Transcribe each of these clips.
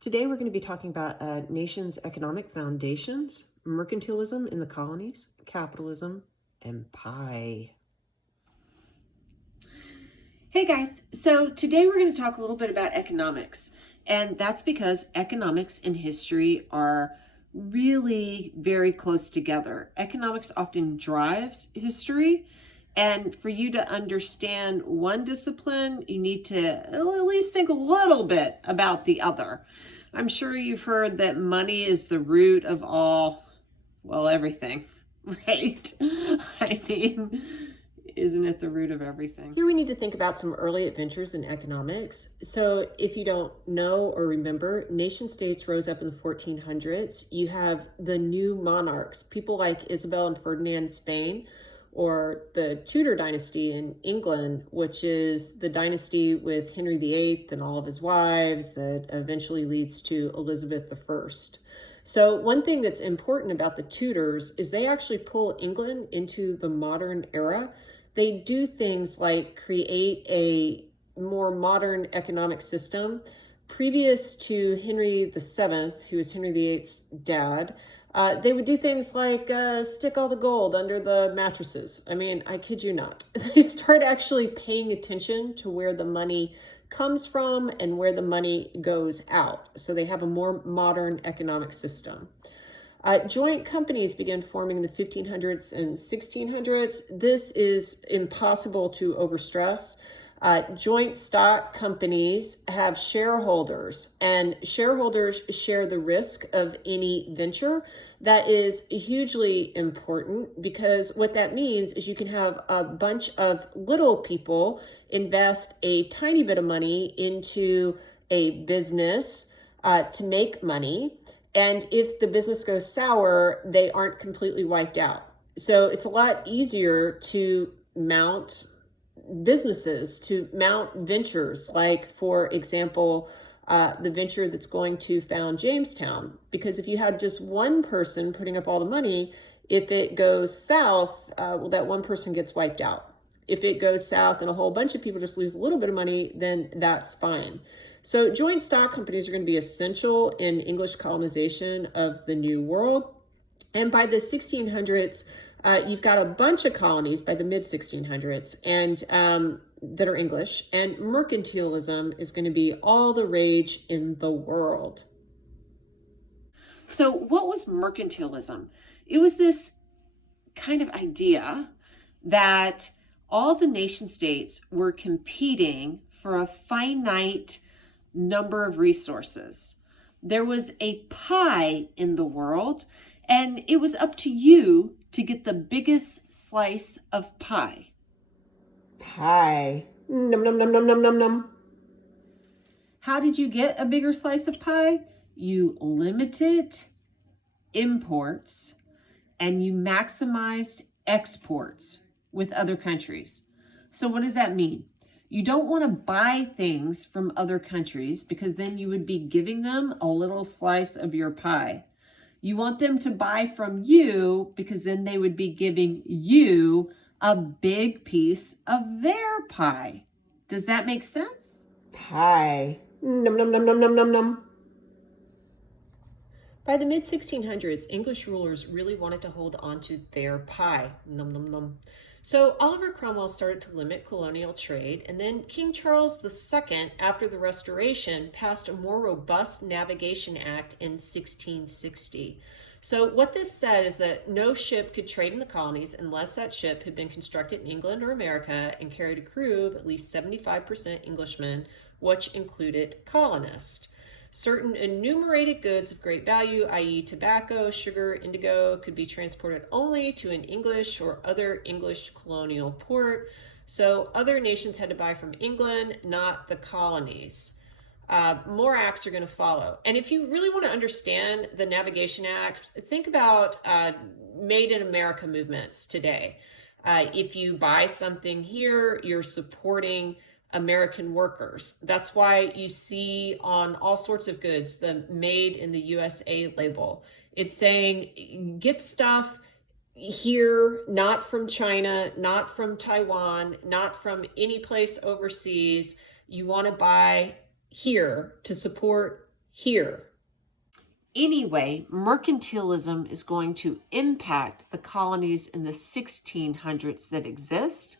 Today we're going to be talking about a nation's economic foundations, mercantilism in the colonies, capitalism, and pie. Hey guys, so today we're going to talk a little bit about economics, and that's because economics and history are really very close together. Economics often drives history, and for you to understand one discipline, you need to at least think a little bit about the other. I'm sure you've heard that money is the root of all, well, everything, right? I mean, isn't it the root of everything? Here we need to think about some early adventures in economics. So if you don't know or remember, nation states rose up in the 1400s. You have the new monarchs, people like Isabel and Ferdinand in Spain, or the Tudor dynasty in England, which is the dynasty with Henry VIII and all of his wives that eventually leads to Elizabeth I. So one thing that's important about the Tudors is they actually pull England into the modern era. They do things like create a more modern economic system. Previous to Henry VII, who was Henry VIII's dad, they would do things like stick all the gold under the mattresses. I mean, I kid you not. They start actually paying attention to where the money comes from and where the money goes out. So they have a more modern economic system. Joint companies began forming in the 1500s and 1600s. This is impossible to overstress. Joint stock companies have shareholders, and shareholders share the risk of any venture. That is hugely important because what that means is you can have a bunch of little people invest a tiny bit of money into a business to make money. And if the business goes sour, they aren't completely wiped out. So it's a lot easier to mount businesses, to mount ventures, like, for example, the venture that's going to found Jamestown. Because if you had just one person putting up all the money, if it goes south, well, that one person gets wiped out. If it goes south and a whole bunch of people just lose a little bit of money, then that's fine. So joint stock companies are going to be essential in English colonization of the New World. And by the 1600s, you've got a bunch of colonies by the mid-1600s and that are English, and mercantilism is going to be all the rage in the world. So what was mercantilism? It was this kind of idea that all the nation states were competing for a finite number of resources. There was a pie in the world, and it was up to you to get the biggest slice of pie. Pie. Num, num, num, num, num, num, num. How did you get a bigger slice of pie? You limited imports and you maximized exports with other countries. So what does that mean? You don't want to buy things from other countries because then you would be giving them a little slice of your pie. You want them to buy from you because then they would be giving you a big piece of their pie. Does that make sense? Pie. Num, num, num, num, num, num, num. By the mid-1600s, English rulers really wanted to hold on to their pie. Num, num, num. So Oliver Cromwell started to limit colonial trade, and then King Charles II, after the Restoration, passed a more robust Navigation Act in 1660. So what this said is that no ship could trade in the colonies unless that ship had been constructed in England or America and carried a crew of at least 75% Englishmen, which included colonists. Certain enumerated goods of great value, i.e. tobacco, sugar, indigo, could be transported only to an English or other English colonial port. So other nations had to buy from England, not the colonies. More acts are going to follow. And if you really want to understand the Navigation Acts, think about Made in America movements today. If you buy something here, you're supporting American workers. That's why you see on all sorts of goods the Made in the USA label. It's saying get stuff here, not from China, not from Taiwan, not from any place overseas. You want to buy here to support here. Anyway, mercantilism is going to impact the colonies in the 1600s that exist.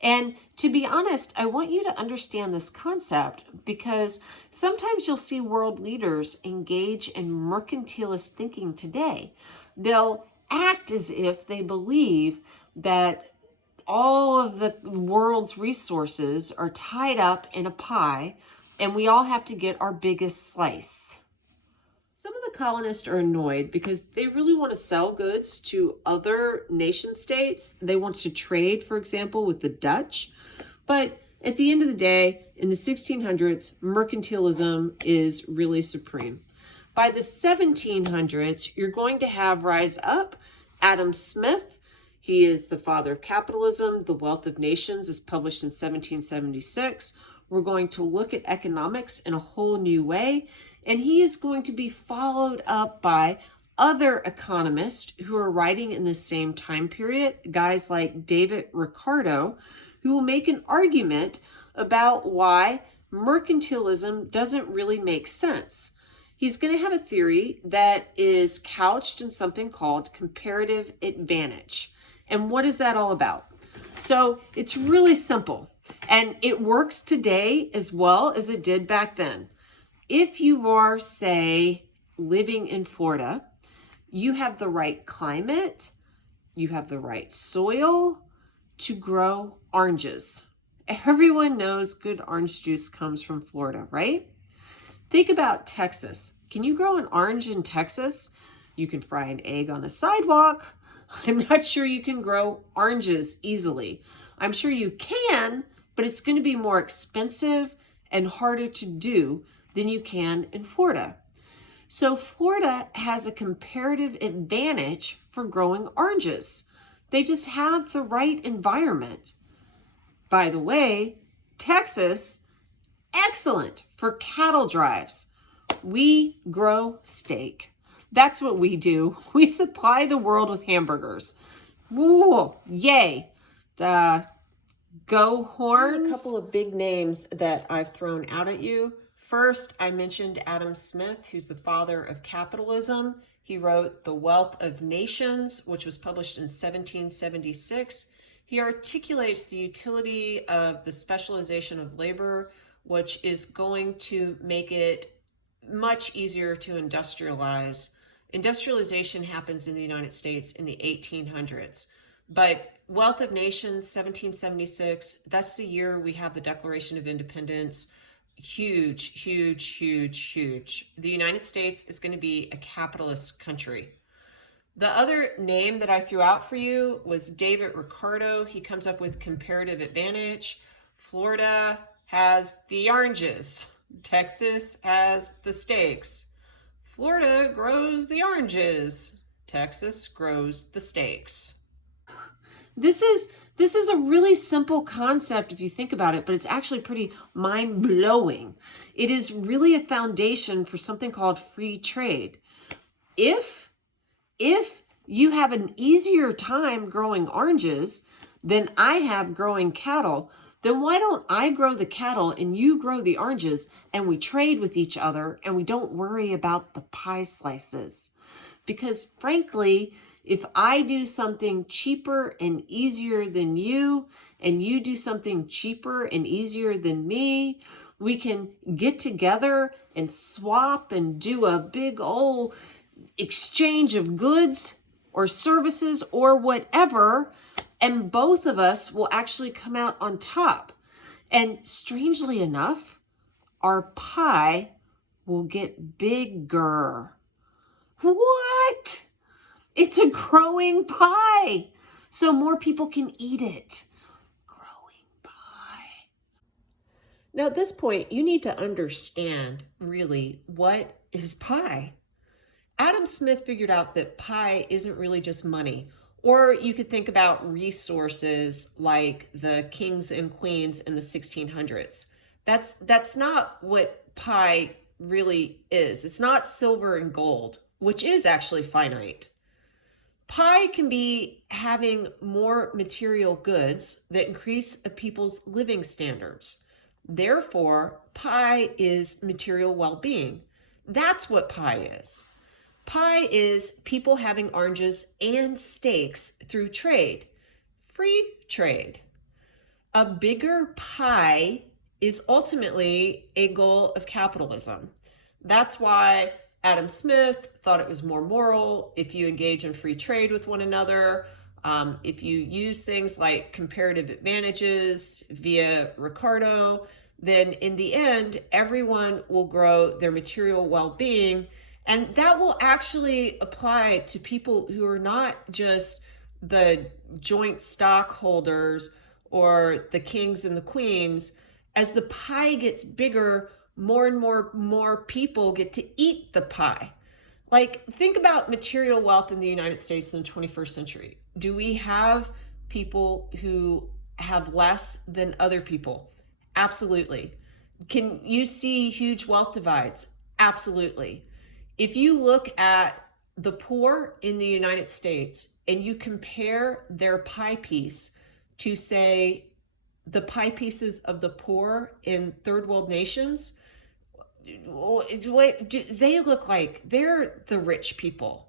And to be honest, I want you to understand this concept because sometimes you'll see world leaders engage in mercantilist thinking today. They'll act as if they believe that all of the world's resources are tied up in a pie and we all have to get our biggest slice. Some of the colonists are annoyed because they really want to sell goods to other nation states. They want to trade, for example, with the Dutch. But at the end of the day, in the 1600s, mercantilism is really supreme. By the 1700s, you're going to have rise up Adam Smith. He is the father of capitalism. The Wealth of Nations is published in 1776. We're going to look at economics in a whole new way. And he is going to be followed up by other economists who are writing in the same time period, guys like David Ricardo, who will make an argument about why mercantilism doesn't really make sense. He's going to have a theory that is couched in something called comparative advantage. And what is that all about? So it's really simple, and it works today as well as it did back then. If you are, say, living in Florida, you have the right climate, you have the right soil to grow oranges. Everyone knows good orange juice comes from Florida, right? Think about Texas. Can you grow an orange in Texas? You can fry an egg on a sidewalk. I'm not sure you can grow oranges easily. I'm sure you can, but it's going to be more expensive and harder to do than you can in Florida. So Florida has a comparative advantage for growing oranges. They just have the right environment. By the way, Texas, excellent for cattle drives. We grow steak. That's what we do. We supply the world with hamburgers. Woo, yay. Go Horns. A couple of big names that I've thrown out at you. First, I mentioned Adam Smith, who's the father of capitalism. He wrote The Wealth of Nations, which was published in 1776. He articulates the utility of the specialization of labor, which is going to make it much easier to industrialize. Industrialization happens in the United States in the 1800s. But Wealth of Nations, 1776, that's the year we have the Declaration of Independence. Huge, huge, huge, huge. The United States is going to be a capitalist country. The other name that I threw out for you was David Ricardo. He comes up with comparative advantage. Florida has the oranges. Texas has the steaks. Florida grows the oranges. Texas grows the steaks. This is a really simple concept if you think about it, but it's actually pretty mind-blowing. It is really a foundation for something called free trade. If you have an easier time growing oranges than I have growing cattle, then why don't I grow the cattle and you grow the oranges and we trade with each other and we don't worry about the pie slices? Because frankly, if I do something cheaper and easier than you, and you do something cheaper and easier than me, we can get together and swap and do a big old exchange of goods or services or whatever, and both of us will actually come out on top. And strangely enough, our pie will get bigger. What? It's a growing pie, so more people can eat it. Growing pie. Now, at this point, you need to understand really what is pie. Adam Smith figured out that pie isn't really just money. Or you could think about resources like the kings and queens in the 1600s. That's not what pie really is. It's not silver and gold, which is actually finite. Pie can be having more material goods that increase a people's living standards. Therefore, pie is material well-being. That's what pie is. Pie is people having oranges and steaks through trade, free trade. A bigger pie is ultimately a goal of capitalism. That's why Adam Smith thought it was more moral if you engage in free trade with one another, if you use things like comparative advantages via Ricardo, then in the end, everyone will grow their material well-being. And that will actually apply to people who are not just the joint stockholders or the kings and the queens. As the pie gets bigger, more and more people get to eat the pie. Like, think about material wealth in the United States in the 21st century. Do we have people who have less than other people? Absolutely. Can you see huge wealth divides? Absolutely. If you look at the poor in the United States and you compare their pie piece to, say, the pie pieces of the poor in third world nations, they look like they're the rich people.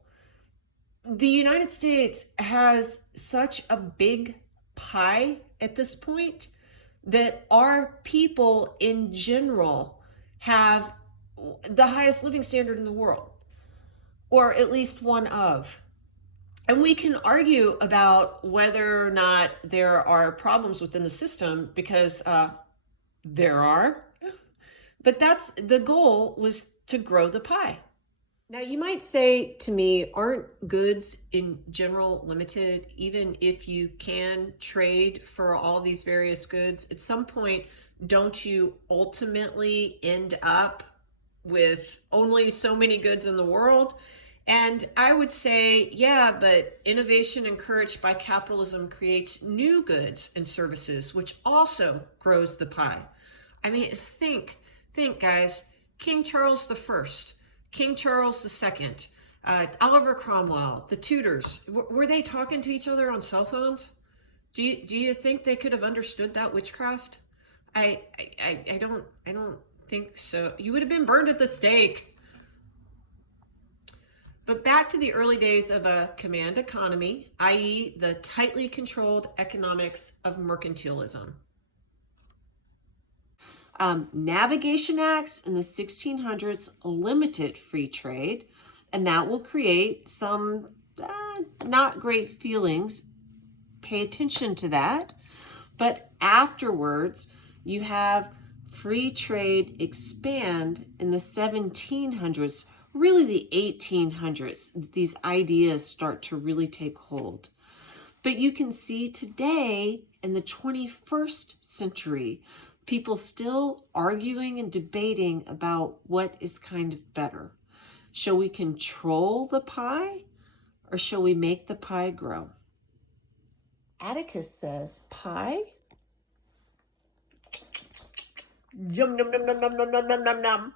The United States has such a big pie at this point that our people in general have the highest living standard in the world, or at least one of. And we can argue about whether or not there are problems within the system, because there are. But that's the goal, was to grow the pie. Now, you might say to me, aren't goods in general limited? Even if you can trade for all these various goods, at some point, don't you ultimately end up with only so many goods in the world? And I would say, yeah, but innovation encouraged by capitalism creates new goods and services, which also grows the pie. I mean, think guys, King Charles I, King Charles II, Oliver Cromwell, the Tudors, were they talking to each other on cell phones? Do you think they could have understood that witchcraft? I don't think so. You would have been burned at the stake. But back to the early days of a command economy, i.e. the tightly controlled economics of mercantilism. Navigation Acts in the 1600s limited free trade, and that will create some not great feelings. Pay attention to that. But afterwards, you have free trade expand in the 1700s, really the 1800s. These ideas start to really take hold. But you can see today in the 21st century, people still arguing and debating about what is kind of better. Shall we control the pie, or shall we make the pie grow? Atticus says, pie? Yum, num, num, num, num, num, num, num, num.